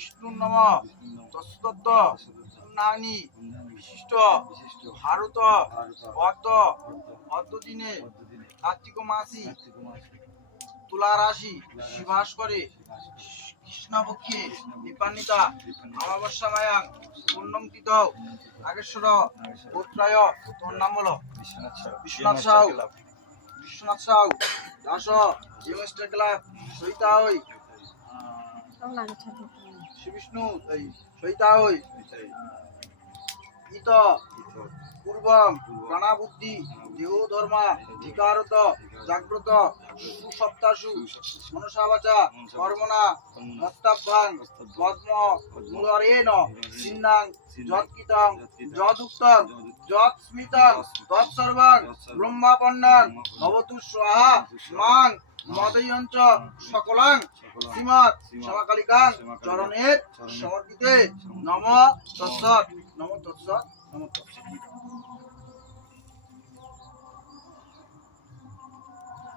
বিষ্ণু নম তস্তত্ত নানি বিশিষ্ট ভারত অর্ধ অর্ধদিনে কার্তিক মাসি তুলা রাশি শিভাস করে কৃষ্ণপক্ষে দীপান্বিতা অমাবস্যা মায়াং পূর্ণং তিথ নাগেশ্বর গোত্রায়। তোর নাম বলো? বিশ্বনাথ সাউ। বিশ্বনাথ সাউ দাস জিমস্টার ক্লাব সহিতা হই শ্রী বিষ্ণু সহিতা হই ইত পূর্বম প্রাণাবুদ্ধি দেহ ধর্মা ধিকারত জাগ্রত সুসপ্তাসু মনসা বাচা কর্মণা মত্তাভ্যাং পদ্ম মূলরেণ সিন্নাং যৎকৃতং যদুক্তং যৎস্মিতং তৎসর্বং ব্রহ্মাপন্নাং ভবতু স্বাহা মাং মদয়ঞ্চ সকলাং শ্রীমৎ সমাকালিকাং চরণের সমর্পিতে। নমঃ তৎসৎ। নমঃ তৎসৎ। নমঃ তৎসৎ।